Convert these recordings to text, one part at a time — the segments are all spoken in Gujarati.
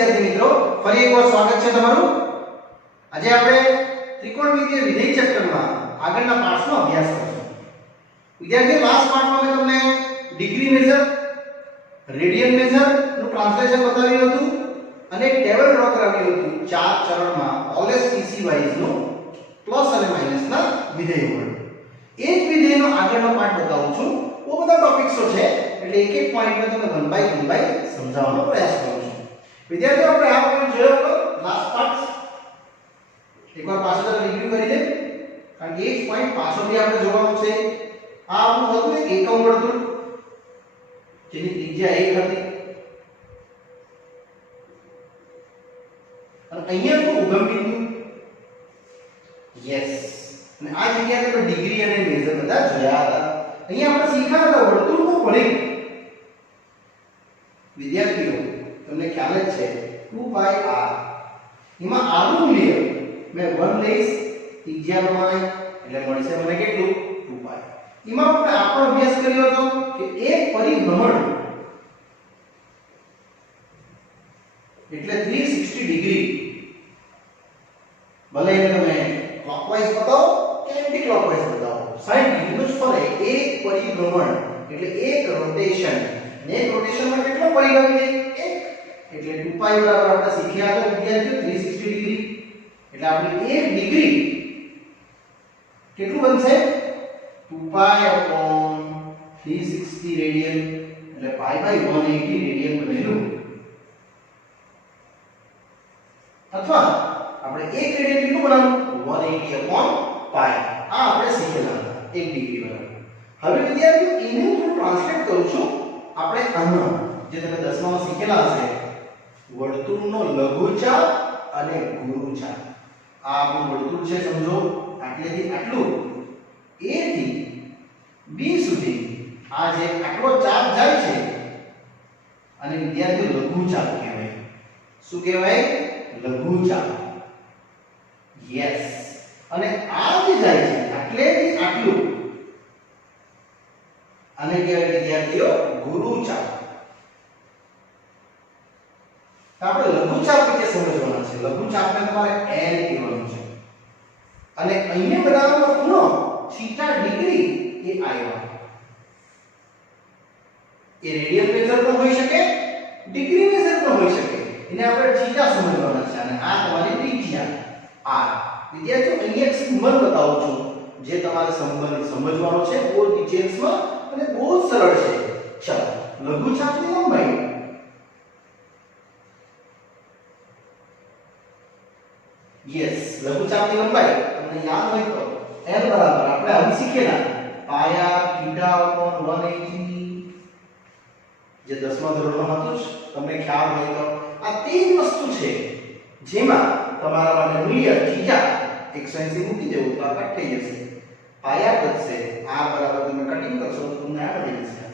વિદ્યાર્થી મિત્રો, ફરી એકવાર સ્વાગત છે તમારું। આજે આપણે ત્રિકોણમિતિય વિધેય ચેપ્ટરમાં આગળના પાઠનો અભ્યાસ કરીશું। વિદ્યાર્થીઓ, લાસ્ટ પાઠમાં મેં તમને ડિગ્રી મેજર, રેડિયન મેજર નું ટ્રાન્સલેશન બતાવ્યું હતું અને એક ટેબલ ડ્રો કરાવ્યું હતું ચાર ચરણમાં ઓલવેઝ પીસી વાઇઝ નું પ્લસ અને માઈનસ ના વિધેયો વડે। એ જ વિધેયનો આગળનો પાઠ બતાવું છું। બહુ બધા ટોપિક્સો છે એટલે એક એક પોઈન્ટ મેં તમને 1 બાય 1 સમજાવવાનો પ્રયાસ કરું છું। વિદ્યાર્થીઓ, આપણે આ પોઈન્ટ જોયો હતો લાસ્ટ પાઠ, એકવાર પાછો તરફ રિવ્યુ કરી દે, કારણ કે એ જ પોઈન્ટ પાછો બી આપણે જોવાનો છે। આ આપણું હતું એક એકમ વર્તુળ જેની ત્રિજ્યા 1 હતી અને અહીંયા તો ઉગમ બિંદુ, યસ, અને આ જગ્યાએ આપણે ડિગ્રી અને મેજર બધા જોયા હતા। અહીંયા આપણે શીખ્યા હતા વર્તુળનું પરિઘ। વિદ્યાર્થીઓ, તમને ખ્યાલ જ છે 2 પાઈ r, એમાં r નું મૂલ્ય મેં 1 લઈશ ત્રિજ્યા પ્રમાણે એટલે મળશે મને કેટલું 2 પાઈ। એમાં આપણે આપણો અભ્યાસ કર્યો હતો કે એક પરિભ્રમણ એટલે 360 ડિગ્રી, ભલે એને તમે ક્લોકવાઇઝ બતાવો કે એન્ટી ક્લોકવાઇઝ બતાવો, 60 ડિગ્રીનું જ ફરે એક પરિભ્રમણ એટલે એક રોટેશન, અને એક રોટેશનમાં કેટલો પરિઘ આવી જાય 1, એટલે 2 પાઈ બરાબર આપણે શીખ્યા હતા વિદ્યાર્થીઓ 360 ડિગ્રી, એટલે આપણી 1 ડિગ્રી કેટલું બનશે 2 પાઈ અપોન 360 રેડિયન, એટલે પાઈ બાય 180 રેડિયન બનેલું। અથવા આપણે 1 રેડિયન કેટલું બનાવવું 180 અપોન પાઈ, આ આપણે શીખેલા હતા 1 ડિગ્રી બરાબર। હવે વિદ્યાર્થીઓ, એને હું ટ્રાન્સલેટ કરું છું આપણે આનો જે તમે 10મામાં શીખેલા હશે વર્તુળનો લઘુચાપ અને ગુરુચાપ। આ આપણું વર્તુળ છે, સમજો આટલેથી આટલું a થી b સુધી આ જે આટલો ચાપ જાય છે અને વિદ્યાર્થીઓ લઘુચાપ કહેવાય। શું કહેવાય? લઘુચાપ, યસ। અને આ જે જાય છે આટલેથી આટલું આને કહેવાય વિદ્યાર્થીઓ ગુરુચાપ। આપણે લઘુચાપ વિશે સમજવાના છે। લઘુચાપને તમારે l કહેવાનું છે અને અહીંયા બનાવવાનો ખૂણો થીટા ડિગ્રી એ આવ્યા। એ રેડિયન મેજર પણ હોઈ શકે, ડિગ્રી મેજર પણ હોઈ શકે, એને આપણે થીટા સમજવાના છે અને આ તમારી ત્રિજ્યા r। વિદ્યાર્થીઓ, અહીંયા એક સિમ્બલ બતાવું છું જે તમારે સંબંધ સમજવાનો છે બહુ ડિટેલ્સમાં અને બહુ સરળ છે। ચાલો, લઘુચાપની લંબાઈ યસ, લઘુચાપની લંબાઈ તમને યાદ હોય તો l બરાબર આપણે હવે શીખેલા પાયા થીટા અપોન 180, જે 10મા ધોરણમાં હતું જ, તમને ખ્યાલ હોય તો આ તે જ વસ્તુ છે જેમાં તમારા માટે મૂલ્ય થીટા 180 મૂકી દેવું તો આ કટ થઈ જશે, પાયા બચશે, r બરાબર તમે કટિંગ કરશો તો તમને આ મળી જશે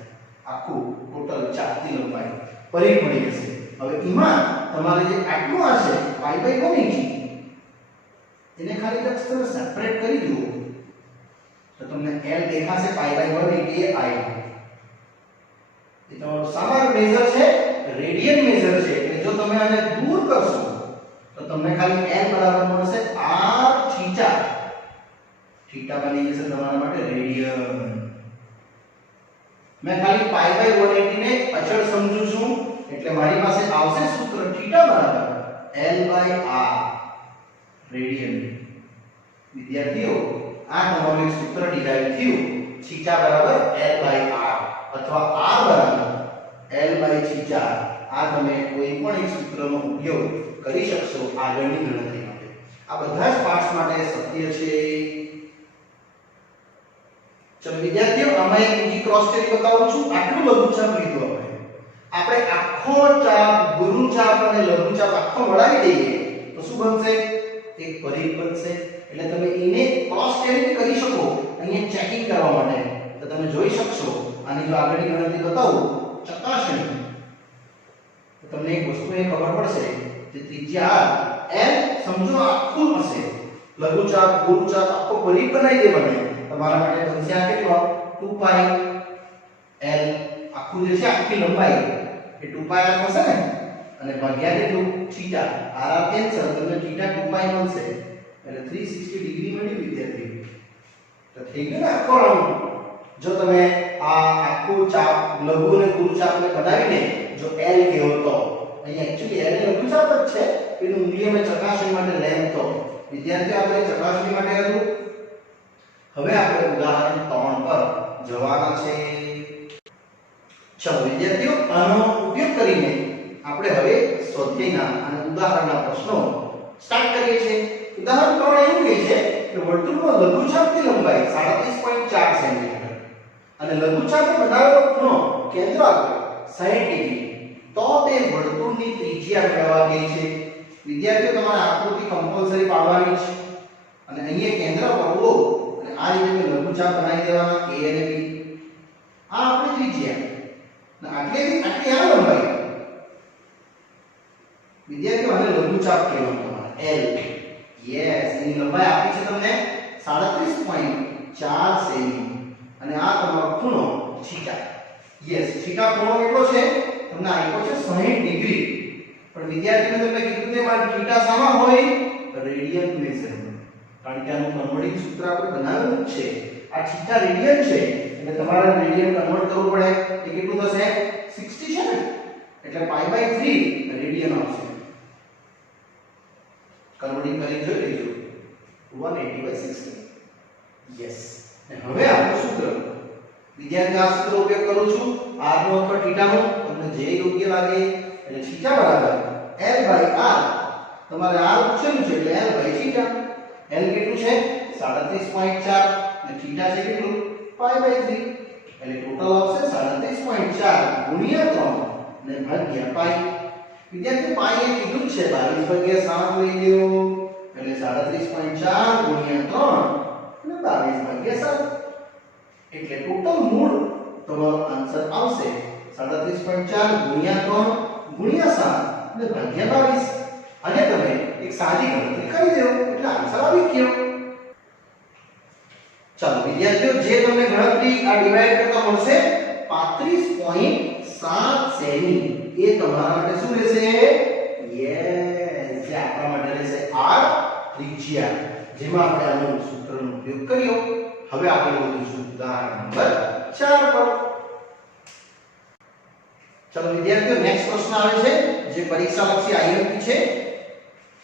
આખું ટોટલ ચાપની લંબાઈ પરિઘ મળી જશે। હવે એમાં તમારે જે આટલું આ છે પાઈ બાય 180 એને ખાલી તમે સેપરેટ કરી દો તો તમને l દેખાશે પાઈ બાય 180 એ આવ્યું। એ તમારો સામાન્ય મેજર છે, રેડિયન મેજર છે, એટલે જો તમે આને દૂર કરશો તો તમને ખાલી l બરાબર મળશે r થીટા, થીટા બની જશે તમારા માટે રેડિયન। મેં ખાલી પાઈ બાય 180 ને અચળ સમજું છું એટલે મારી પાસે આવશે સૂત્ર થીટા બરાબર l બાય r રેડિયન। વિદ્યાર્થીઓ, આ તમારું એક સૂત્ર ડિરાઈવ થયું, થીટા બરાબર l બાય r અથવા r બરાબર l બાય થીટા। આ તમે કોઈ પણ એક સૂત્રનો ઉપયોગ કરી શકશો આગળની ગણતરી માટે। આ બધા જ પાર્ટ્સ માટે સત્ય છે। ચલો વિદ્યાર્થીઓ, આમાં એક બીજી ક્રોસ સ્ટેડી બતાવું છું। આટલું લઘુચાપ લીધું આપણે આખો ચાપ, ગુરુચાપ અને લઘુચાપ આખો મળાવી દઈએ તો શું બનશે? એક પરિઘ બનશે। એટલે તમે એને ક્રોસ સ્ટેડી કરી શકો અહીંયા ચેકિંગ કરવા માટે, તો તમે જોઈ શકશો આની જો આગળની ગણતરી બતાવું ચકાસણી તો તમને એક વસ્તુ એ ખબર પડશે કે ત્રિજ્યા l સમજો આખું હશે, લઘુચાપ ગુરુચાપ આખો પરિઘ બનાવી દેવાનો, તમારા માટે બનશે આ કેટલો 2 પાઈ l, આખું જે છે આખી લંબાઈ એ 2 પાઈ r થશે ને, અને ભાગ્યા કેટલું થીટા આર કેન્સલ તમને થીટા 2π મળશે એટલે 360 ડિગ્રી મળ્યું વિદ્યાર્થી તો થઈ ગયું ને આખો રાઉન્ડ જો તમે આ આખું ચાપ લઘુ અને ગુરુ ચાપને બનાવીને જો L કહેવો તો અહીંયા એક્ચ્યુઅલી L એ લઘુ ચાપ જ છે એનું મૂલ્ય મેં ચકાસણી માટે લેમ તો વિદ્યાર્થીઓ આપણે ચકાસણી માટે હતું હવે આપણે ઉદાહરણ 3 પર જવાના છે ચલો વિદ્યાર્થીઓ આનો ઉપયોગ કરીને આપણે હવે સ્વાધ્યાયના અને ઉદાહરણના પ્રશ્નો સ્ટાર્ટ કરીએ છીએ ઉદાહરણ 3 એવું કહે છે કે વર્તુળમાં લઘુચાપની લંબાઈ 37.4 સેમી અને લઘુચાપે બનાવેલો ખૂણો કેન્દ્ર આગળ 60 ડિગ્રી તો તે વર્તુળની ત્રિજ્યા મેળવવા કહે છે વિદ્યાર્થીઓ તમારે આકૃતિ કમ્પલસરી પાડવાની છે અને અહીંયા કેન્દ્ર પર લો અને આ રીતે લઘુચાપ બનાવી દેવાના a અને b આ આપણી ત્રિજ્યા અને આટલી આ લંબાઈ વિદ્યાર્થીઓ આને લઘુચાપ કહેવામાં તમારે L યસ એની લંબાઈ આપી છે તમને 37.4 સેમી અને આ તમારો ખૂણો થીટા યસ થીટા ખૂણો કેટલો છે તમને આપ્યો છે 60 ડિગ્રી પણ વિદ્યાર્થીઓને તમને કીધું કે મારે થીટા શામાં હોય રેડિયન મેઝરમેન્ટ કારણ કે આનું કન્વર્ટિંગ સૂત્ર આપણે બનાવેલું જ છે આ થીટા રેડિયન છે એટલે તમારે રેડિયન કન્વર્ટ કરવું પડે એ કેટલું થશે 60 છે ને એટલે π/3 રેડિયન આવશે કન્વર્ટિંગ કરી જોઈ લેજો 180/60 યસ અને હવે આપણું સૂત્ર વિદ્યાર્થી આ સૂત્ર ઉપયોગ કરું છું r નો અથવા θ નો તમને જે યોગ્ય લાગે એટલે θ બરાબર l/r તમારે r પૂછેલું છે એટલે l/θ l કેટલું છે 37.4 અને θ છે કેટલું π/3 એટલે ટોટલ આવશે 37.4 ગુણ્યા 3 અને ભાગ્યા π વિદ્યાર્થી π એ કીધું છે 22/7 લઈ લ્યો એટલે 37.4 ગુણ્યા 3 અને 22/7 એટલે ટોટલ મૂળ તમારો આન્સર આવશે 37.4 ગુણ્યા 3 ગુણ્યા 7 અને ભાગ્યા 22 અને તમે એક સાદી ગણતરી કરી દો એટલે આન્સર આવી ગયો ચાલો વિદ્યાર્થીઓ જે તમને ગણતરી આ ડિવાઇડ કરતા મળશે 35.7 સેમી એ તમારા માટે શું રહેશે યસ જે આપણા માટે રહેશે r ત્રિજ્યા જેમાં આપણે આનો સૂત્રનો ઉપયોગ કર્યો હવે આપણે વધીશું ઉદાહરણ નંબર 4 પર ચલો વિદ્યાર્થીઓ નેક્સ્ટ પ્રશ્ન આવે છે જે પરીક્ષાલક્ષી IMP છે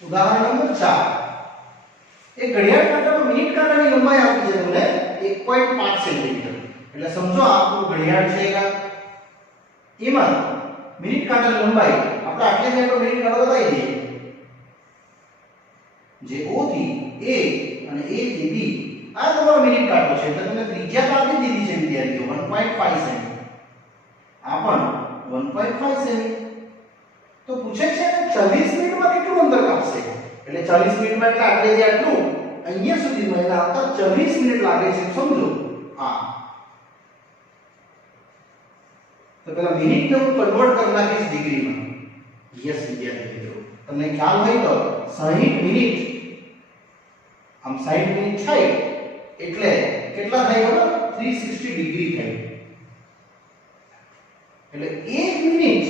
ઉદાહરણ નંબર 4 એક ઘડિયાળ કાંટામાં મિનિટ કાંટાની લંબાઈ આપી છે તમને 1.5 સેન્ટીમીટર એટલે સમજો આપણું ઘડિયાળ છે એમાં મિનિટ કાંટાની લંબાઈ આપણે આટલે જ આપણો મિનિટ કાંટો બતાવી દઈએ જે O થી A અને A થી B આ તમારો મિનિટ કાંટો છે એટલે તમને ત્રિજ્યા આપી દીધી છે વિદ્યાર્થીઓ 1.5 સેમી આ પણ 1.5 સેમી તો પૂછે છે કે 40 મિનિટમાં કેટલું અંતર કાપશે એટલે 40 મિનિટમાં એટલે આટલેથી આટલું અહીંયા સુધીમાં એટલે આવતા 40 મિનિટ લાગે છે સમજો આ તો પેલા મિનિટને હું કન્વર્ટ કરી નાખીશ ડિગ્રીમાં યસ વિદ્યાર્થી મિત્રો તમને ખ્યાલ હોય તો 60 મિનિટ આમ 60 મિનિટ થાય એટલે કેટલા થાય ખબર 360 ડિગ્રી થાય એટલે 1 મિનિટ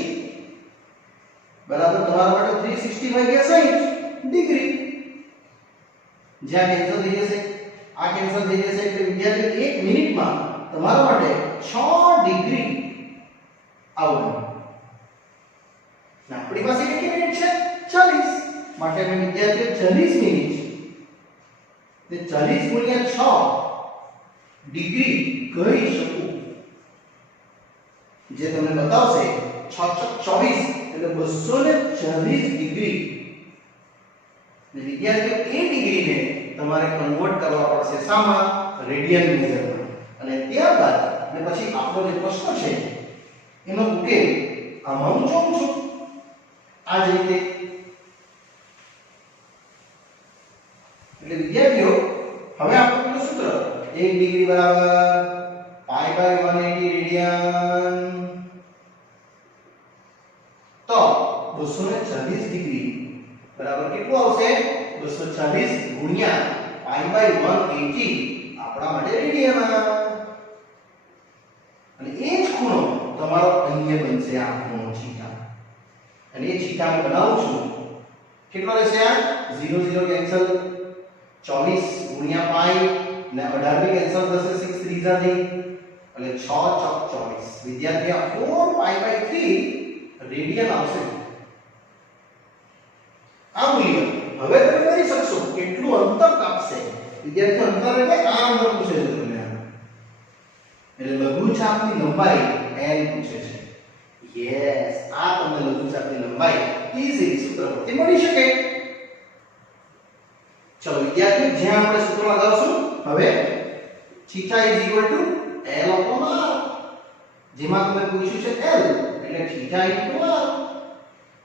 બરાબર તમારા માટે 360 ભાગ્યા 60 ડિગ્રી જ્યાં કેન્સલ થઈ જશે આ કેન્સલ થઈ જશે એટલે વિદ્યાર્થી 1 મિનિટમાં તમારા માટે 6 ડિગ્રી આવવાનું આપણી પાસે કેટલી મિનિટ છે 40 માટે મેં વિદ્યાર્થીઓ 40 મિનિટ તે 40 ગુણ્યા 6 ડિગ્રી કહી શકું જે તમને બતાવશે 6 × 24 એટલે 240 ડિગ્રી ને વિદ્યાર્થીઓ એ ડિગ્રીને તમારે કન્વર્ટ કરવા પડશે શામાં રેડિયન મેઝરમાં અને ત્યારબાદ ને પછી આપણો જે પ્રશ્ન છે એનો ઉકેલ આમાં હું જોઉં છું આ જ રીતે એટલે વિદ્યાર્થીઓ હવે આપણું સૂત્ર 1 ડિગ્રી બરાબર π/180 રેડિયન તો 240 ડિગ્રી બરાબર કેટલું આવશે 240 ગુણ્યા π/180 આપણા માટે રેડિયન અને એ જ ખૂણો તમારો અહીંયા બનશે આ ખૂણો થીટા અને એ થીટા મે બનાવું છું કેટલો રહેશે આ 0 0 કેન્સલ 24 ગુણ્યા પાઈ ને 18 બી કેન્સલ થશે 6 3 જા થઈ એટલે 6 ચોક 24 વિદ્યાર્થી આ 4 પાઈ બાય 3 રેડિયન આવશે આ મૂલ્ય હવે તમે કરી શકશો કેટલું અંતર કાપશે વિદ્યાર્થી અંતર એટલે આ અંતર પૂછે છે તમને એટલે લઘુચાપની લંબાઈ l પૂછે છે યસ આ તમને લઘુચાપની લંબાઈ ઈઝીલી સૂત્ર પરથી મળી શકે ચલો વિદ્યાર્થીઓ જ્યાં આપણે સૂત્ર લગાવશું હવે θ l r જેમાં તમને પૂછ્યું છે l એટલે θ r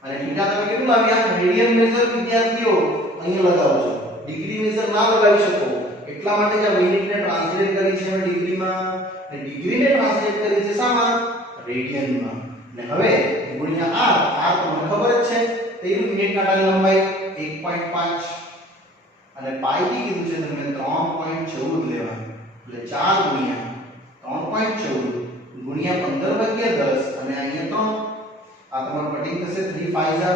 અને થીટા તમે કેટલું લાવ્યા રેડિયન મેજર વિદ્યાર્થીઓ અહીંયા લગાવો છો ડિગ્રી મેજર ના લગાવી શકો એટલા માટે કે મિનિટને ટ્રાન્સલેટ કરી છે ડિગ્રીમાં અને ડિગ્રીને ટ્રાન્સલેટ કરી છે શામાં રેડિયનમાં ને હવે ગુણ્યા r તમને ખબર જ છે તેનું મિનિટ કાંટાની લંબાઈ 1.5 અને પાઈ કી કીધું છે તમને 3.14 લેવાનું એટલે 4 ગુણ્યા 3.14 ગુણ્યા 15 ભાગ્યા 10 અને અહીંયા 3 આ તમારું કટિંગ થશે 3 5 જા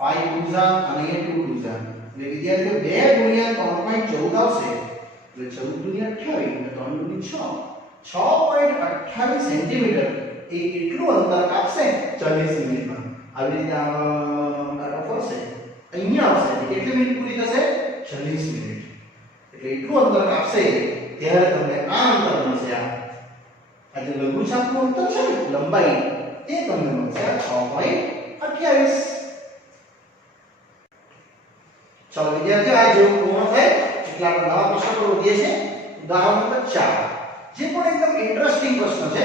5 2 જા અને અહીંયા 2 2 જા એટલે વિદ્યાર્થીઓ 2 ગુણ્યા 3.14 આવશે એટલે 14 ગુણ્યા 28 અને 3 ગુણ્યા 6 6.28 સેન્ટીમીટર એ કેટલું અંતર કાપશે 40 મિનિટમાં આવી રીતે આ ફરશે અહીંયા આવશે કેટલી મિનિટ પૂરી થશે 40 મિનિટ એટલે એટલું અંતર કાપશે ત્યારે તમને આ અંતર મળશે આ જે લઘુચાપનું અંતર છે ને લંબાઈ તે તમને મળશે 6.28 ચાલો વિદ્યાર્થીઓ આ જેવું પૂર્ણ થાય એટલે આપણે નવા પ્રશ્ન પર વધીએ છીએ ઉદાહરણ નંબર 4 જે પણ એકદમ ઇન્ટરેસ્ટિંગ પ્રશ્ન છે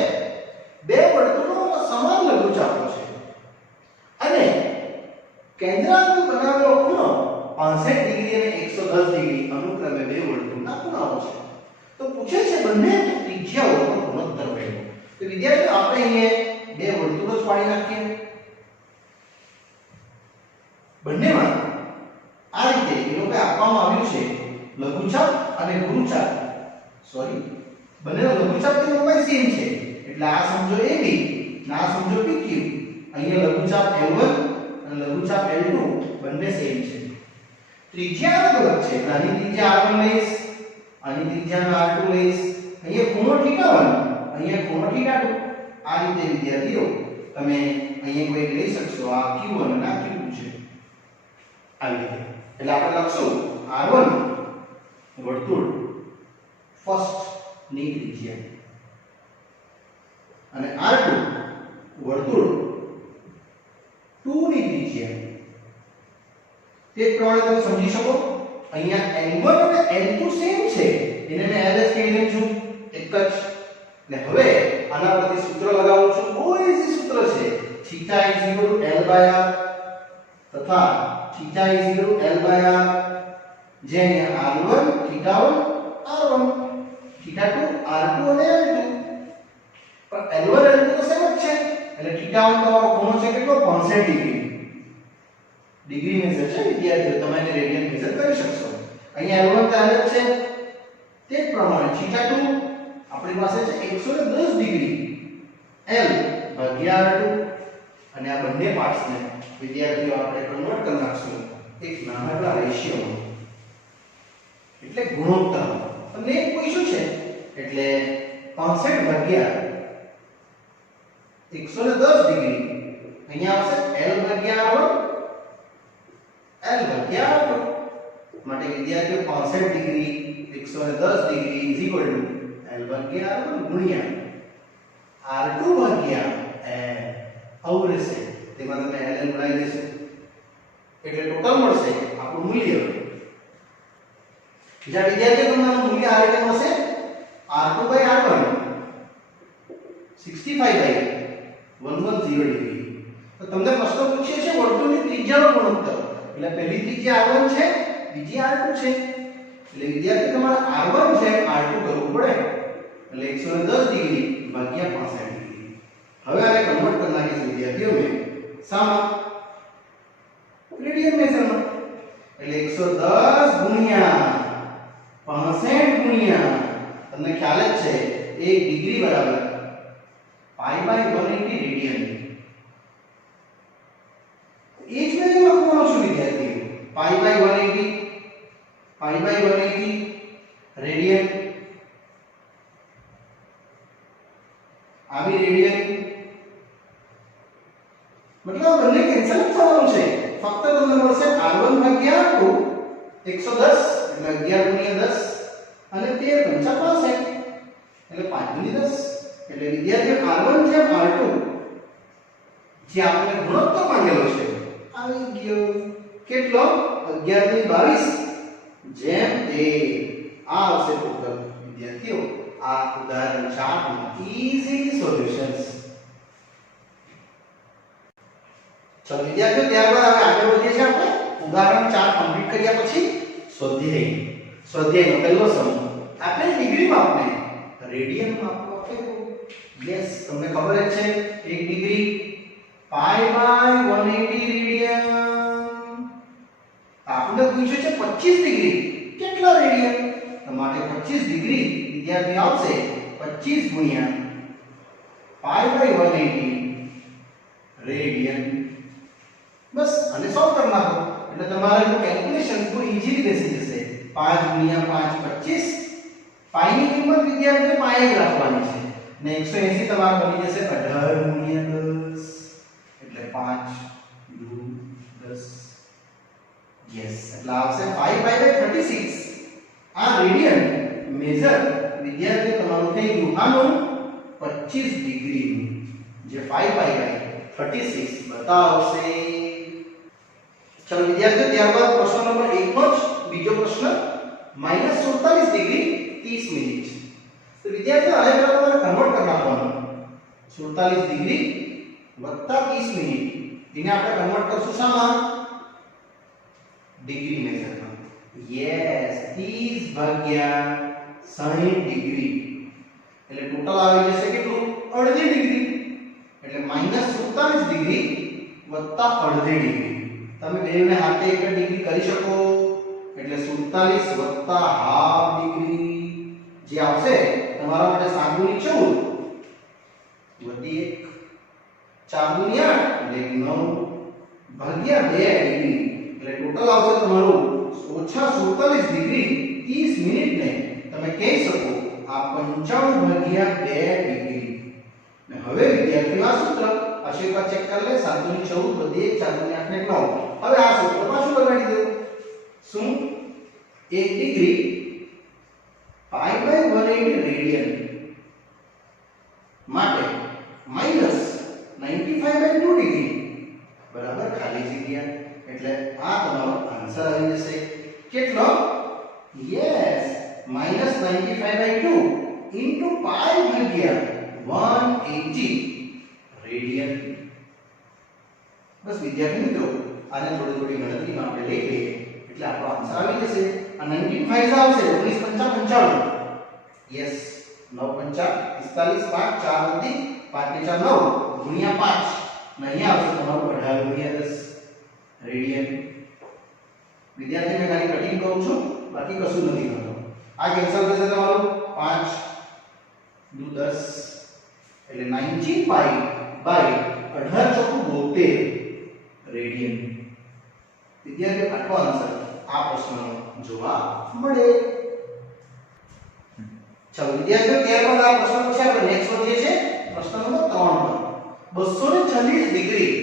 બે વર્તુળોમાં સમાન લઘુચાપો છે અને કેન્દ્રાંતર બનાવેલો ખૂણો 65 ડિગ્રી અને 110 ડિગ્રી અનુક્રમે બે વર્તુળના ખૂણાઓ છે તો પૂછે છે બંને ત્રિજ્યાઓનો ગુણોત્તર મેળવો તો વિદ્યાર્થીઓ આપણે અહીંયા બે વર્તુળો જ પાડી નાખીએ બંનેમાં આ રીતે એ લોકો આપવામાં આવ્યું છે લઘુચાપ અને ગુરુચાપ સોરી બંનેનો લઘુચાપની લંબાઈ સેમ છે એટલે આ સમજો AB અને આ સમજો PQ અહીંયા લઘુચાપ L1 અને લઘુચાપ L2 બંને સેમ છે ત્રિજ્યા અલગ અલગ છે આની ત્રિજ્યા R1 લઈશ આની ત્રિજ્યા R2 લઈશ અહીંયા ખૂણો θ1 અહીંયા ખૂણો θ2 આ રીતે વિદ્યાર્થીઓ તમે અહીંયા કોઈ લઈ શકશો આ Q1 અને આ Q2 છે આવી રીતે એટલે આપણે લખશું R1 વર્તુળ ફર્સ્ટ ની ત્રિજ્યા અને R2 વર્તુળ 2 ની ત્રિજ્યા તે પ્રમાણે તમે સમજી શકો અહીંયા L1 અને L2 સેમ છે એને મેં LH કહી દઉં છું એક જ ને હવે આના પરથી સૂત્ર લગાવું છું બહુ ઈઝી સૂત્ર છે θ L/r તથા θ L/r જે અહીંયા R1 θ1 R1 θ2 R2 અને L2 પણ L1 L2 તો સેમ જ છે એટલે θ1 તમારો ખૂણો છે કેટલો 65 ડિગ્રી ડિગ્રી મેજર છે વિદ્યાર્થીઓ તમે એને રેડિયન મેજર કરી શકશો અહીંયા L1 તો L છે તે જ પ્રમાણે θ2 આપણી પાસે છે 110 ડિગ્રી L ભાગ્યા R2 અને આ બંને પાર્ટ્સને વિદ્યાર્થીઓ આપણે કન્વર્ટ કરી નાખશું એક નાનકડા રેશિયો એટલે ગુણોત્તર તમને એક પૂછ્યું છે એટલે 65 ભાગ્યા 110 ડિગ્રી અહીંયા આવશે L ભાગ્યા R1 L ભાગ્યા R2 માટે વિદ્યાર્થીઓ 65 ડિગ્રી 110 ડિગ્રી L ભાગ્યા R1 ગુણ્યા R2 ભાગ્યા L આવું રહેશે તેમાં તમે L ઉડાવી દેશો એટલે ટોટલ મળશે આપણું મૂલ્ય બીજા વિદ્યાર્થીઓ તમને મૂલ્ય આ રીતે મળશે R2/R1 65/110 ડિગ્રી તો તમને પ્રશ્ન પૂછે છે વર્તુળની ત્રિજ્યાનો ગુણોત્તર એટલે પહેલી ત્રિજ્યા R1 છે બીજી R2 છે એટલે વિદ્યાર્થી તમારે R1 છે R2 કરવું પડે એટલે 110 ડિગ્રી ભાગ્યા 65 ડિગ્રી હવે આને કન્વર્ટ કરી નાખીશું વિદ્યાર્થીઓ મેં શામાં રેડિયન મેજરમાં એટલે 110 ગુણ્યા 65 ગુણ્યા તમને ખ્યાલ જ છે 1 ડિગ્રી બરાબર pi by 180 radian pi by 180 radian આવી રેડિયન मतलब બંને કેન્સલ થવાનું છે ફક્ત તમને મળશે r1 ભાગ્યા 2 110 એટલે 11 ગુણ્યા 10 અને 13 પંચા 65 એટલે 5 ગુણ્યા 10 એટલે વિદ્યાર્થીઓ r1 જેમ r2 જે આપણે ગુણોત્તર માંગેલો છે આવી ગયો કેટલો 11 ની 22 જેમ 13 આ આવશે ટોટલ વિદ્યાર્થીઓ આ ઉદાહરણ 4 નું ઈઝી સોલ્યુશન્સ चलो विद्यार्थियों ત્યારબાદ હવે આગળ વધીએ છીએ આપણે ઉદાહરણ 4 કમ્પ્લીટ કર્યા પછી સ્વાધ્યાયનો પહેલો સમૂહ આપણે ડિગ્રીમાં આપણે રેડિયનમાં આપો યસ તમને ખબર જ છે 1 ડિગ્રી પાઈ બાય 180 રેડિયન આપણે પૂછ્યું છે 25 ડિગ્રી કેટલા રેડિયન તો માટે 25 ડિગ્રી વિદ્યાર્થી આવશે 25 ગુણ્યા પાઈ બાય 180 રેડિયન बस અને સોલ્વ કરી નાખો એટલે તમારે કેલ્ક્યુલેશન બહુ ઈઝીલી બેસી જશે 5 ગુણ્યા 5 25 પાઈ ની કિંમત વિદ્યાર્થીઓ પાઈ જ રાખવાની છે ને 180 તમારે બની જશે 18 ગુણ્યા 10 એટલે 5 2 10 યસ એટલે આવશે 5 બાય 36 આ રેડિયન મેજર વિદ્યાર્થીઓ તમારું થઈ ગયું આનું 25 ડિગ્રી જે 5 બાય 36 બતાવશે चलो विद्यार्थियों ત્યારબાદ પ્રશ્ન નંબર 1 નો જ બીજો પ્રશ્ન -47 ડિગ્રી 30 મિનિટ તો વિદ્યાર્થીઓ આને પહેલા તમારે કન્વર્ટ કરી નાખવાનું 47 ડિગ્રી વત્તા 30 મિનિટ જેને આપણે કન્વર્ટ કરશું શામાં ડિગ્રી મેજરમાં યસ 30 ભાગ્યા 60 ડિગ્રી એટલે ટોટલ આવી જશે કેટલું અડધી ડિગ્રી એટલે -47 ડિગ્રી વત્તા અડધી ડિગ્રી તમે બેને હાથે એક ડિગ્રી કરી શકો એટલે 47 વત્તા હાફ ડિગ્રી જે આવશે તમારા માટે 7 ગુણ્યા 14 વધી 1 4 ગુણ્યા 8 એટલે 9 ભાગ્યા 2 ડિગ્રી એટલે ટોટલ આવશે તમારું ઓછા 47 ડિગ્રી 30 મિનિટ ને તમે કહી શકો આ 95 ભાગ્યા 2 ડિગ્રી ને હવે વિદ્યાર્થીઓ આ સૂત્ર પાછું એકવાર ચેક કરી લે 7 ગુણ્યા 14 વધી 4 ગુણ્યા 8 ને 9 હવે આ સૂત્ર પાછું લગાડી દો શું 1 ડિગ્રી પાઈ બાય 180 રેડિયન માટે -95 બાય 2 ડિગ્રી બરાબર ખાલી જગ્યા એટલે આ તમારો આન્સર આવી જશે કેટલો યસ -95 બાય 2 ઇન્ટુ પાઈ ભાગ્યા 180 રેડિયન બસ વિદ્યાર્થી મિત્રો આને થોડી થોડી ગણતરીમાં આપણે લઈ લઈએ એટલે આપણો આન્સર આવી જશે આ 95 આવશે 19 95 યસ 9 45 45 5 4 વધી 5 ને 4 9 ગુણ્યા 5 ને અહીંયા આવશે તમારું 18 ગુણ્યા 10 રેડિયન વિદ્યાર્થી મેં ખાલી કટિંગ કરું છું બાકી કશું નથી કરતો આ કેન્સલ થશે તમારું 5 દુ 10 એટલે 19 પાઈ બાય 18 ચોકું 72 રેડિયન વિદ્યાર્થીઓ આટલો આન્સર આ પ્રશ્નનો જોવા મળે ચલો વિદ્યાર્થીઓ ત્યારબાદ આ પ્રશ્ન પછી આપણે નેક્સ્ટ વધીએ છીએ પ્રશ્ન નંબર 3 પર 240 ડિગ્રી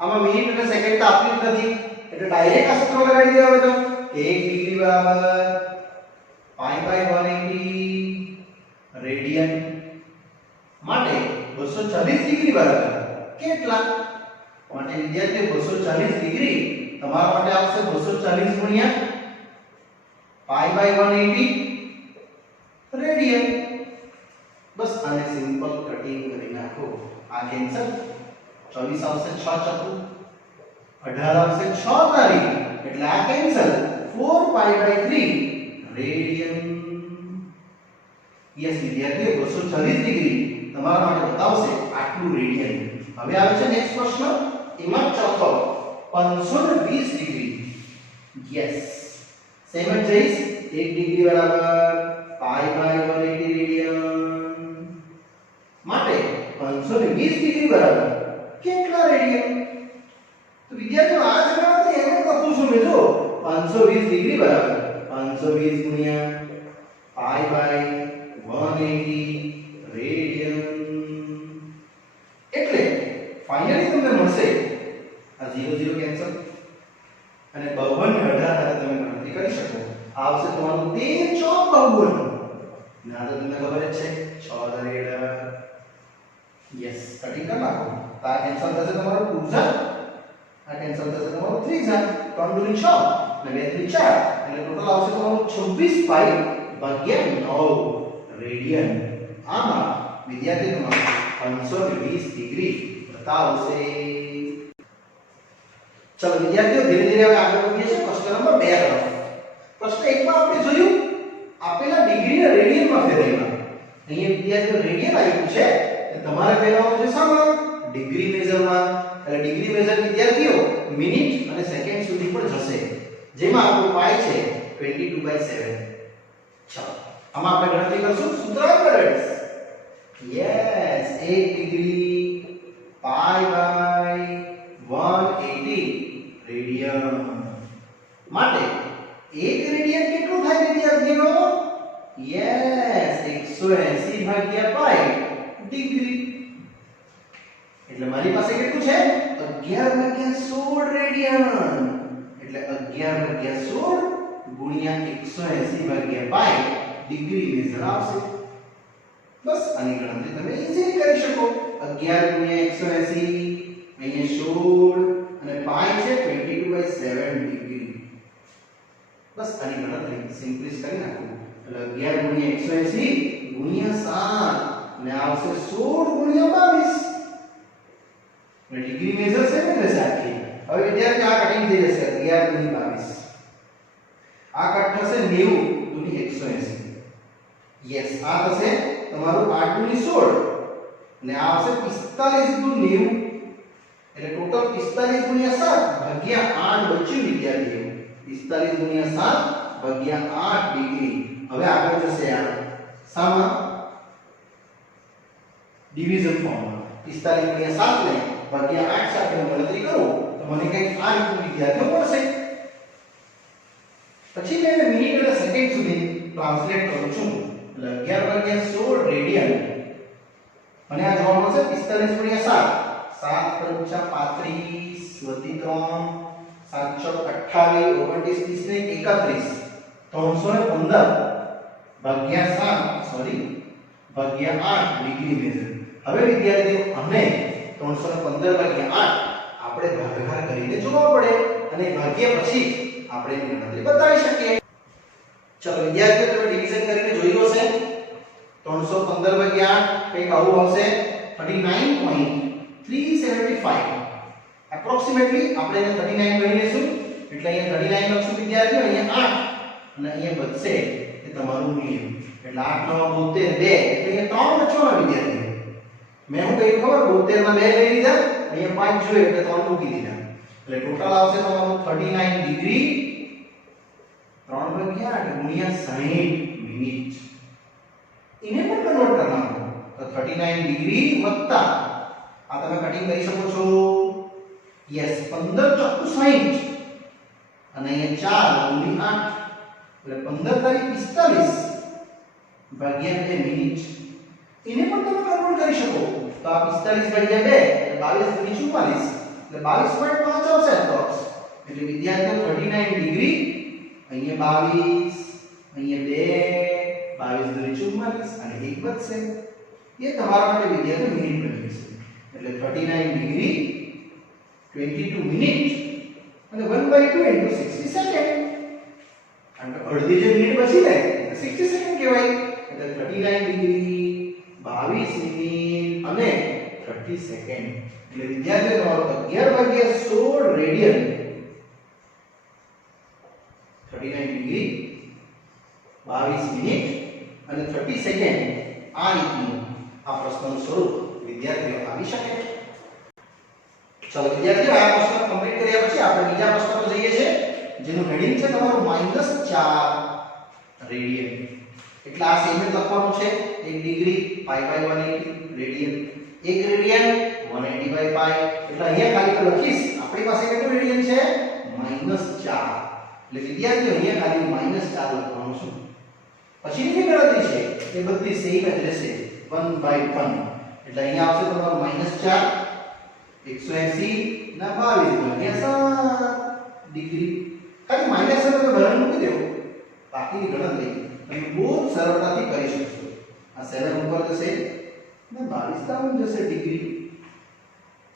આમાં મિનિટ અને સેકન્ડ તો આપી જ નથી એટલે ડાયરેક્ટ આ સૂત્ર લગાડી દેવા હવે તો 1 ડિગ્રી બરાબર પાઈ બાય 180 રેડિયન માટે 240 ડિગ્રી બરાબર કેટલા માટે વિદ્યાર્થીઓ 240 ડિગ્રી તમારા માટે આવશે 240 ગુણ્યા પાઈ બાય 180 રેડિયન બસ આને સિમ્પલ કટિંગ કરી નાખો આ કેન્સલ 24 આવશે 6 ચોકુ 18 આવશે 6 તારીખ એટલે આ cancel 4 pi by 3 radian yes વિદ્યાર્થીઓ 240 ડિગ્રી તમારા માટે બતાવશે આટલું રેડિયન હવે આવે છે નેક્સ્ટ પ્રશ્ન એમાં ચોથો 520 ડિગ્રી યસ સેમ જ જઈશ 1 ડિગ્રી બરાબર પાઈ બાય 180 રેડિયન માટે 520 ડિગ્રી બરાબર કેટલા રેડિયન તો વિદ્યાર્થીઓ આ જગ્યાએ એમ લખું છું 520 ડિગ્રી બરાબર 520 ગુણ્યા પાઈ બાય 180 રેડિયન એટલે ફાઇનલી તમને મળશે આ 0 0 કેન્સલ અને 52 ને 18 સાથે તમે ગણતરી કરી શકો આવશે તમારું 13 ચોક 52 ના તો તમને ખબર જ છે 6 * 18 યસ કટિંગ કરી નાખો તો આ કેન્સલ થશે તમારું 2 જા આ કેન્સલ થશે તમારું 3 જા 3 * 6 અને 2 * 4 એટલે ટોટલ આવશે તમારું 26 પાઈ ભાગ્યા 9 રેડિયન આમાં વિદ્યાર્થી તમારું 520 ડિગ્રી બતાવશે ચલો વિદ્યાર્થીઓ ધીરે ધીરે હવે આગળ વધીએ છીએ પ્રશ્ન નંબર 2 તરફ પ્રશ્ન 1 માં આપણે જોયું આપેલા ડિગ્રીને રેડિયનમાં ફેરવવા અહીંયા વિદ્યાર્થીઓ રેડિયન આપ્યું છે તમારે ફેરવવાનું છે શામાં ડિગ્રી મેઝરમાં એટલે ડિગ્રી મેઝર વિદ્યાર્થીઓ મિનિટ અને સેકન્ડ સુધી પણ જશે જેમાં આપણું પાઈ છે 22/7 ચલો આમાં આપણે ગણતરી કરશું સૂત્ર આગળ yes 1 degree pi by 180 radian માટે 1 રેડિયન કેટલું થાય વિદ્યાર્થીઓ યસ 180 ભાગ્યા પાઈ ડિગ્રી એટલે મારી પાસે કેટલું છે 11/16 રેડિયન એટલે 11/16 ગુણ્યા 180 ભાગ્યા પાઈ ડિગ્રી મેઝર આવશે બસ આની ગણતરી તમે ઈઝીલી કરી શકો 11 ગુણ્યા 180 અહીંયા 16 અને પાઈ છે 22/7 ડિગ્રી બસ આની ગણતરી સિમ્પલિસ કરી નાખો એટલે 11 ગુણ્યા 180 ગુણ્યા 7 અને આવશે 16 ગુણ્યા 22 એટલે ડિગ્રી મેઝર છે ને રહેશે આખી હવે વિદ્યાર્થી આ કટિંગ થઈ જશે 11 ગુણ્યા 22 આ કટ થશે 90 ગુણ્યા 180 યસ આ થશે તમારું 8 ગુણ્યા 16 અને આ આવશે 45 ગુણ્યા 90 એટલે ટોટલ 45 ગુણ્યા 7 ભાગ્યા 8 બચ્યું વિદ્યાર્થીઓ 45 ગુણ્યા 7 ભાગ્યા 8 ડિગ્રી હવે આગળ જશે આ સામા ડિવિઝન ફોર્મમાં 45 ગુણ્યા 7 ને ભાગ્યા 8 સાથે ગણતરી કરો તો મને કંઈક આ રીતનું વિદ્યાર્થીઓ મળશે પછી મેં મિનિટ અને સેકન્ડ સુધી ટ્રાન્સલેટ કરું છું એટલે 11/16 રેડિયન અને આ જોવા મળશે 45 ગુણ્યા 7 7 × 5 = 35 વધી 3 7 × 28 29 30 31 315 ભાગ્યા 8 ડિગ્રી મેઝર હવે વિદ્યાર્થીઓ અમે 315/8 આપણે ભાગાકાર કરીને જોવા પડે અને ભાગ્યા પછી આપણે એની ગણતરી બતાવી શકીએ ચલો વિદ્યાર્થીઓ તમે ડિવિઝન કરીને જોયું હશે 315/8 કંઈક આવું આવશે 39.375 એપ્રોક્સિમેટલી આપણે એને 39 ગણી લેશું એટલે અહીંયા 39 લખશું વિદ્યાર્થીઓ અહીંયા 8 અને અહીંયા બચશે એ તમારું મૂલ્ય એટલે 8 * 9 = 72 એટલે અહીંયા 3 બચવાના વિદ્યાર્થીઓ મેં હું કહ્યું ખબર 72 માં 2 લઈ લીધા અહીંયા 5 જોઈએ એટલે 3 મૂકી દીધા એટલે ટોટલ આવશે તમારું 39 ડિગ્રી 3/8 ગુણ્યા 60 મિનિટ ઇને પણ કન્વર્ટ કરવાનું તો 39 ડિગ્રી વત્તા આ તમે કટિંગ કરી શકો છો યસ 15 × 60 અને અહીંયા 4 ગુણ્યા 8 એટલે 15 તારીખ 45 ભાગ્યા 2 મિનિટ ઇને પણ તમે કન્વર્ટ કરી શકો તો આ 45 ભાગ્યા 2 એટલે 22 × 44 એટલે 22.5 આવશે એપ્રોક્સ એટલે વિદ્યાર્થીઓ 39 ડિગ્રી અહીંયા 22 અહીંયા 2 22 × 44 અને 1 બચશે એ તમારા માટે વિદ્યાર્થીઓ મિનિટ બની જશે એટલે 39 ડિગ્રી 22 મિનિટ અને 1/2 × 60 સેકન્ડ અને અડધી જે મિનિટ બચી ને 60 સેકન્ડ કહેવાય એટલે 39 ડિગ્રી 22 મિનિટ અને 30 સેકન્ડ એટલે વિદ્યાર્થીઓ તમારો 11/16 રેડિયન 39 ડિગ્રી 22 મિનિટ અને 30 સેકન્ડ આ રીતનું આ પ્રશ્નનું સ્વરૂપ વિદ્યાર્થીઓ આવી શકે ચલો વિદ્યાર્થીઓ આ પ્રશ્ન કમ્પ્લીટ કર્યા પછી આપણે બીજા પ્રશ્ન પર જઈએ છીએ જેનું હેડિંગ છે તમારું -4 રેડિયન એટલે આ સેમ જ લખવાનું છે 1 ડિગ્રી π/180 રેડિયન 1 રેડિયન 180/π એટલે અહીંયા ખાલી તો લખીશ આપણી પાસે કેટલું રેડિયન છે -4 એટલે વિદ્યાર્થીઓ અહીંયા ખાલી -4 લખવાનું છે. પછીની જે ગણતરી છે એ બધી સેમ જ રહેશે 1/1. એટલે અહીંયા આવશે તમારો -4 180 ના 22 ડિગ્રી. ખાલી માઈનસ તમે ઘણ મૂકી દેવો, બાકીની ગણતરી તમે બહુ સરળતાથી કરી શકશો. આ 7 ઉપર જશે ને 22 ડાઉન જશે ડિગ્રી.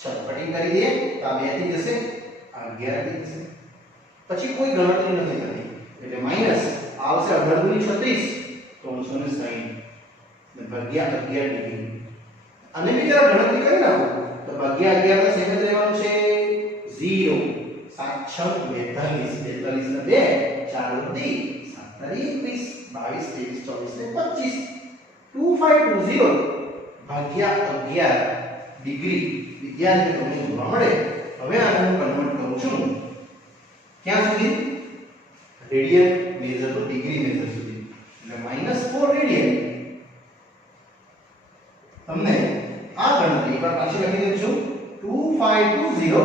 ચલો કટિંગ કરી દઈએ તો આ 2 થી જશે, આ 11 થી જશે. પછી કોઈ ગણતરી નથી કરવી, એટલે માઈનસ આવશે 18 * 36 360 ને ભાગ્યા 11 ડિગ્રી. અને બી જરા ગણતરી કરી નાખો તો ભાગ્યા 11 તો સેમ જ રહેવાનું છે 0 7 6 42 42 ને 2 4 દી 7 21 22 23 24 ને 25 2520 ભાગ્યા 11 ડિગ્રી. વિદ્યાર્થી તમને જોવા મળે. હવે આને હું કન્વર્ટ કરું છું ક્યાં સુધી? રેડિયન મેજર તો ડિગ્રી મેજર સુધી. એટલે -4 રેડિયન. તમને આ ગણતરી પર પાછી લખી દઉં છું 2520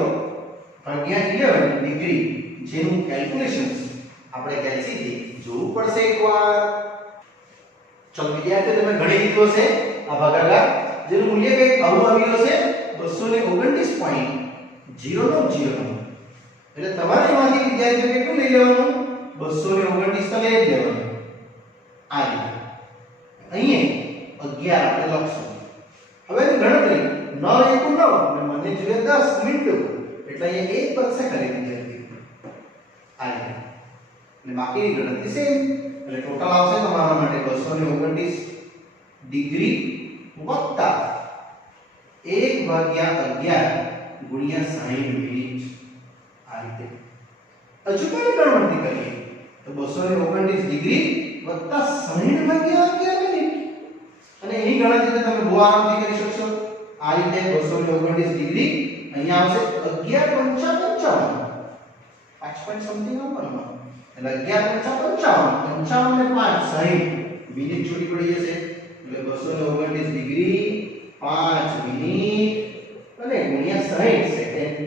ભાગ્યા 11 ડિગ્રી, જેનું કેલ્ક્યુલેશન્સ આપણે કેલ્સીથી જોવું પડશે એકવાર. ચલો વિદ્યાર્થીઓ તમે ગણી લીધું હશે આ ભાગાકાર, જેનું મૂલ્ય કંઈક આવું આવી રહ્યું છે 229.009. એટલે તમારે એમાંથી વિદ્યાર્થીઓ કેટલું લઈ લેવાનું? 229 તો લઈ જ લેવાનું. આ રીતે અહીંયા 11 આપણે લખશું. હવે એની ગણતરી 9 * 9 અને મને જોઈએ 10 મિનિટ, એટલે અહીંયા 1 બચશે ખાલી વિદ્યાર્થી. આ રીતે અને બાકીની ગણતરી સેમ. એટલે ટોટલ આવશે તમારા માટે 229 ડિગ્રી વત્તા 1/11 ગુણ્યા 60 મિનિટ. આ રીતે હજુ કોઈ ગણતરી કરીએ તો 229 ડિગ્રી વત્તા 60/11 મિનિટ. અને એની ગણતરી તમે બહુ આરામથી કરી શકશો. આ રીતે 229 ડિગ્રી અહીંયા આવશે 11.55 5 પોઈન્ટ સમથિંગ આવવાનું. એટલે 11.55 55 ને 5 60 મિનિટ છૂટી પડી જશે. એટલે 229 ડિગ્રી 5 મિનિટ અને ગુણ્યા 60 સેકન્ડ.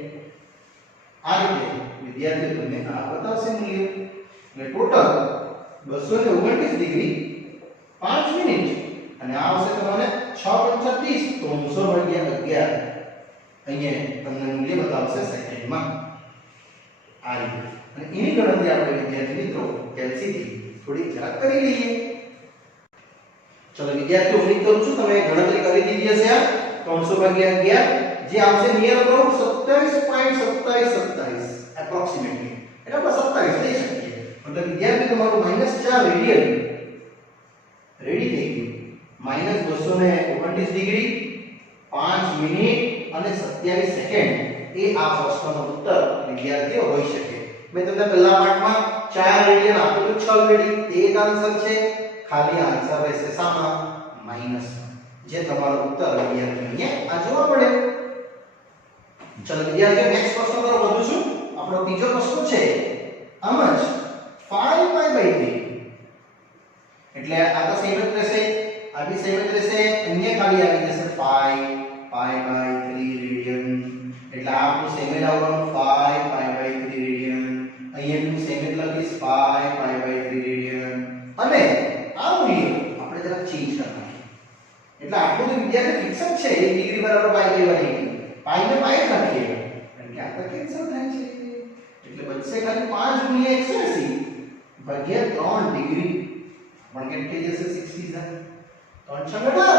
આ રીતે વિદ્યાર્થીઓ તમને આ બતાવશે મૂલ્ય. એટલે ટોટલ 229 ડિગ્રી 5 મિનિટ અને આ આવશે તમારે 6.35 300/11. અહીંયા તમને મૂલ્ય બતાવશે સેકન્ડમાં. આ રીતે અને એની ગણતરી આપણે વિદ્યાર્થી મિત્રો કેલ્સીથી થોડી જરાક કરી લઈએ. ચલો વિદ્યાર્થીઓ ઉમ્મીદ કરું છું તમે ગણતરી કરી દીધી હશે. આ 300/11 જે આવશે નિયર અબાઉટ 27.2727 એપ્રોક્સિમેટલી. એટલે આપણે 27 લઈ શકીએ. મતલબ વિદ્યાર્થી તમારું -4 રેડિયન રેડી થઈ ગયું. -229 ડિગ્રી 5 મિનિટ અને 27 સેકન્ડ એ આ પ્રશ્નનો ઉત્તર વિદ્યાર્થીઓ હોઈ શકે. મેં તમને પહેલા પાઠમાં 4 રેડિયન આપેલું 6 રેડી તે એક આન્સર છે. ખાલી આન્સર રહેશે સામા માઈનસ, જે તમારો ઉત્તર વિદ્યાર્થીઓ અહીંયા આ જોવા મળે. ચલો વિદ્યાર્થીઓ નેક્સ્ટ પ્રશ્ન તરફ વધું છું. આપણો ત્રીજો પ્રશ્ન છે આમ જ 5π/3. એટલે આ તો સેમ જ રહેશે, આ બી સેમ જ રહેશે. અહીંયા ખાલી આવી જશે 5π/3 રેડિયન. એટલે આ આપણું સેમ જ આવવાનું 5π/3 રેડિયન. અહીંયા હું સેમ જ લખીશ 5π/3 રેડિયન. અને આ મૂલ્ય આપણે જરા ચેન્જ કરવાનું. એટલે આટલું તો વિદ્યાર્થી ફિક્સ જ છે 1 ડિગ્રી બરાબર π/180. પાઈ ને પાઈ લખીએ કારણ કે આ તો કેન્સલ થાય છે. એટલે બચશે ખાલી 5 ગુણ્યા 180 ભાગ્યા 3 ડિગ્રી. પણ કેટલી જશે 60 થાય 3 6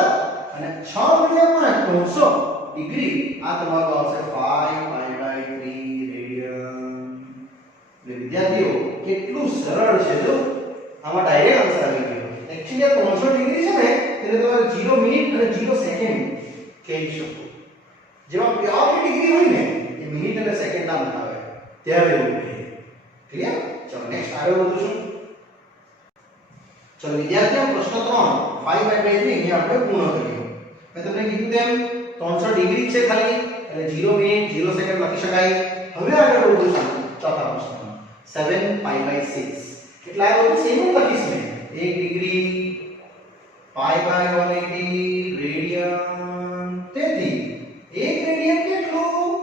અને 6 ગુણ્યા 5 300 ડિગ્રી. આ તમારો આવશે 5π/3 રેડિયન. વિદ્યાર્થીઓ કેટલું સરળ છે. જો આમાં ડાયરેક્ટ આન્સર આવી ગયો. એક્ચ્યુઅલી આ 300 ડિગ્રી છે ને એટલે તમારે 0 મિનિટ અને 0 સેકન્ડ કહી શકો. જેમાં પ્યોર ડિગ્રી હોય ને એ મિનિટ અને સેકન્ડ ના બતાવે ત્યારે એવું કહે. ક્લિયર? ચલો નેક્સ્ટ આગળ વધું છું. ચલો વિદ્યાર્થીઓ પ્રશ્ન 3 5/3 અહીંયા આપણે પૂર્ણ કર્યો. મેં તમને કીધું તેમ 300 ડિગ્રી છે ખાલી એટલે 0 મિનિટ 0 સેકન્ડ લખી શકાય. હવે આગળ વધું છું ચોથા પ્રશ્નમાં 7π/6. એટલે આ બધું સેમ જ લખીશ મેં 1 ડિગ્રી π/180 રેડિયન. તેથી 1 રેડિયન કેટલું?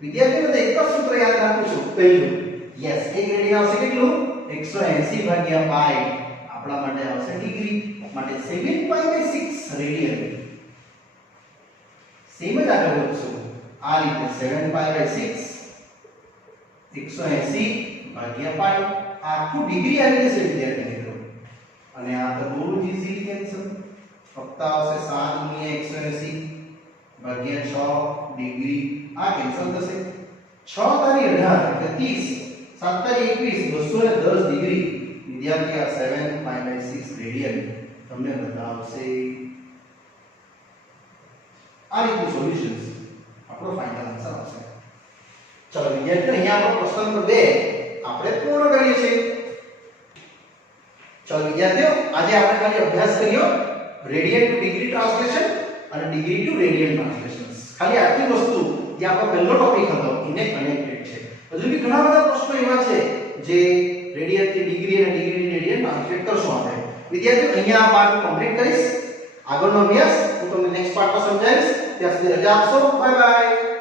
વિદ્યાર્થીઓ એક જ સૂત્ર યાદ રાખું છું. પહેલું યસ 1 રેડિયન આવશે કેટલું 180 ભાગ્યા પાઈ આપણા માટે આવશે ડિગ્રી માટે 7π/6 રેડિયન સેમ જ આગળ વધશું આ રીતે 7π/6 180 ભાગ્યા પાઈ આખું ડિગ્રી આવી જશે વિદ્યાર્થી મિત્રો અને આ તો બહુ જ ઈઝીલી કેન્સલ ફક્ત આવશે 7 * 180 ભાગ્યા 6 ડિગ્રી આ કેન્સલ થશે 6 તારી 18 એટલે 30 7 તારી 21 210 ડિગ્રી વિદ્યાર્થી આ 7π/6 રેડિયન તમને બતાવશે આ રીતનું સોલ્યુશન્સ આપણો ફાઇનલ આન્સર આવશે ચલો વિદ્યાર્થીઓ અહીંયા આપણો પ્રશ્ન નંબર 2 આપણે પૂર્ણ કરીએ છીએ ચલો વિદ્યાર્થીઓ આજે આપણે ખાલી અભ્યાસ કર્યો રેડિયન ટુ ડિગ્રી ટ્રાન્સલેશન અને ડિગ્રી ટુ રેડિયન ટ્રાન્સલેશન્સ ખાલી આટલી વસ્તુ જે આપણો પહેલો ટોપિક હતો એને કનેક્ટેડ છે હજુ બી ઘણા બધા પ્રશ્નો એવા છે જે રેડિયન થી ડિગ્રી અને ડિગ્રી થી રેડિયન ટ્રાન્સલેટ કરશું આપણે વિદ્યાર્થીઓ અહીંયા આ પાર્ટ કમ્પ્લીટ કરીશ આગળનો અભ્યાસ હું તમને નેક્સ્ટ પાર્ટમાં સમજાવીશ ત્યાં સુધી રજા આપશો બાય બાય